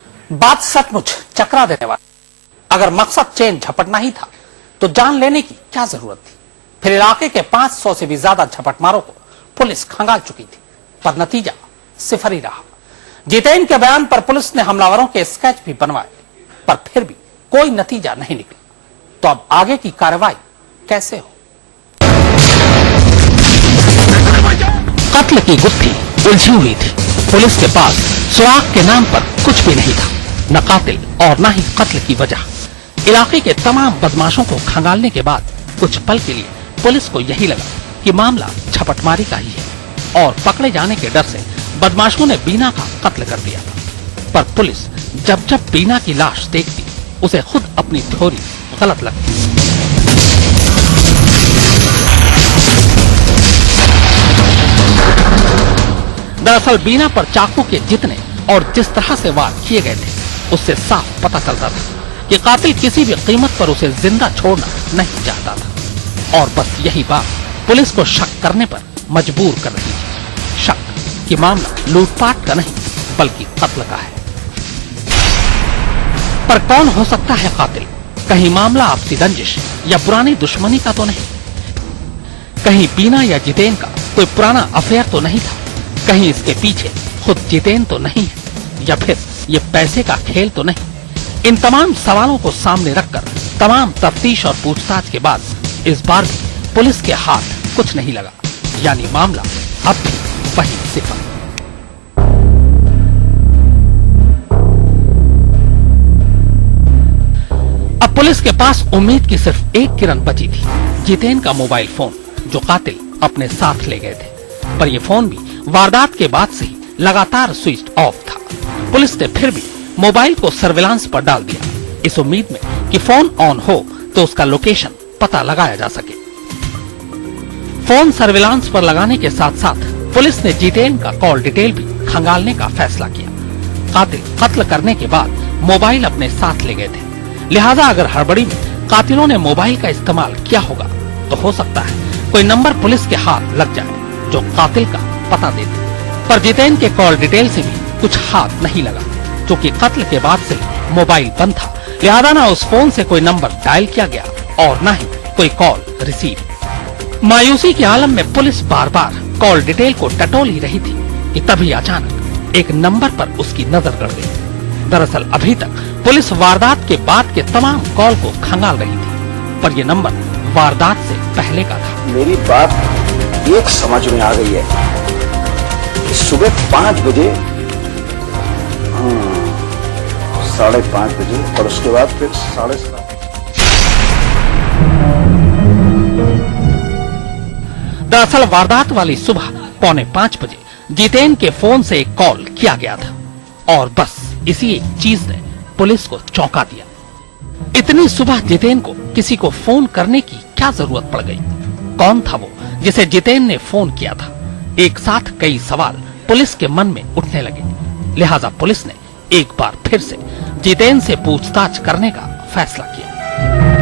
बात सचमुच चकरा देने वाली। अगर मकसद चेन झपटना ही था तो जान लेने की क्या जरूरत थी। फिर इलाके के 500 से भी ज्यादा झपटमारों को पुलिस खंगाल चुकी थी, पर नतीजा सिफर ही रहा। जितेन के बयान पर पुलिस ने हमलावरों के स्केच भी बनवाए, पर फिर भी कोई नतीजा नहीं निकला। तो अब आगे की कार्रवाई कैसे हो? कत्ल की गुत्थी उलझी हुई थी। पुलिस के पास सुराग के नाम पर कुछ भी नहीं था, न कातिल और न ही कत्ल की वजह। इलाके के तमाम बदमाशों को खंगालने के बाद कुछ पल के लिए पुलिस को यही लगा कि मामला झपटमारी का ही है और पकड़े जाने के डर से बदमाशों ने बीना का कत्ल कर दिया। पर पुलिस जब जब बीना की लाश देखती, उसे खुद अपनी थ्योरी गलत लगती। दरअसल बीना पर चाकू के जितने और जिस तरह से वार किए गए थे, उससे साफ पता चलता था कि कातिल किसी भी कीमत पर उसे जिंदा छोड़ना नहीं चाहता था। और बस यही बात पुलिस को शक करने पर मजबूर कर रही थी। शक कि मामला लूटपाट का नहीं बल्कि कत्ल का है। पर कौन हो सकता है कातिल? कहीं मामला आपसी रंजिश या पुरानी दुश्मनी का तो नहीं? कहीं बीना या जितेन का कोई पुराना अफेयर तो नहीं था? कहीं इसके पीछे खुद जितेन तो नहीं है? या फिर ये पैसे का खेल तो नहीं? इन तमाम सवालों को सामने रखकर तमाम तफ्तीश और पूछताछ के बाद इस बार भी पुलिस के हाथ कुछ नहीं लगा, यानी मामला अब भी वही सिफर। अब पुलिस के पास उम्मीद की सिर्फ एक किरण बची थी, जितेन का मोबाइल फोन, जो कातिल अपने साथ ले गए थे। पर यह फोन भी वारदात के बाद से ही लगातार स्विच ऑफ था। पुलिस ने फिर भी मोबाइल को सर्विलांस पर डाल दिया, इस उम्मीद में कि फोन ऑन हो तो उसका लोकेशन पता लगाया जा सके। फोन सर्विलांस पर लगाने के साथ साथ पुलिस ने जितेन का कॉल डिटेल भी खंगालने का फैसला किया। कातिल कत्ल करने के बाद मोबाइल अपने साथ ले गए थे, लिहाजा अगर हड़बड़ी में कातिलों ने मोबाइल का इस्तेमाल किया होगा तो हो सकता है कोई नंबर पुलिस के हाथ लग जाए जो कातिल का पता दे दे। पर जितेन के कॉल डिटेल से भी कुछ हाथ नहीं लगा, क्योंकि कत्ल के बाद से मोबाइल बंद था, लिहाजा न उस फोन से कोई नंबर डायल किया गया और न ही कोई कॉल रिसीव। मायूसी के आलम में पुलिस बार बार कॉल डिटेल को टटोल ही रही थी कि तभी अचानक एक नंबर पर उसकी नजर गड़ गई। दरअसल अभी तक पुलिस वारदात के बाद के तमाम कॉल को खंगाल रही थी, पर यह नंबर वारदात से पहले का था। मेरी बात एक समझ में आ गई है कि सुबह 5 बजे 5:30 बजे और उसके बाद फिर 7:30। दरअसल वारदात वाली सुबह 4:45 बजे जितेन के फोन से एक कॉल किया गया था और बस इसी एक चीज ने पुलिस को चौंका दिया। इतनी सुबह जितेन को किसी को फोन करने की क्या जरूरत पड़ गई? कौन था वो जिसे जितेन ने फोन किया था? एक साथ कई सवाल पुलिस के मन में उठने लगे, लिहाजा पुलिस ने एक बार फिर से जितेन से पूछताछ करने का फैसला किया।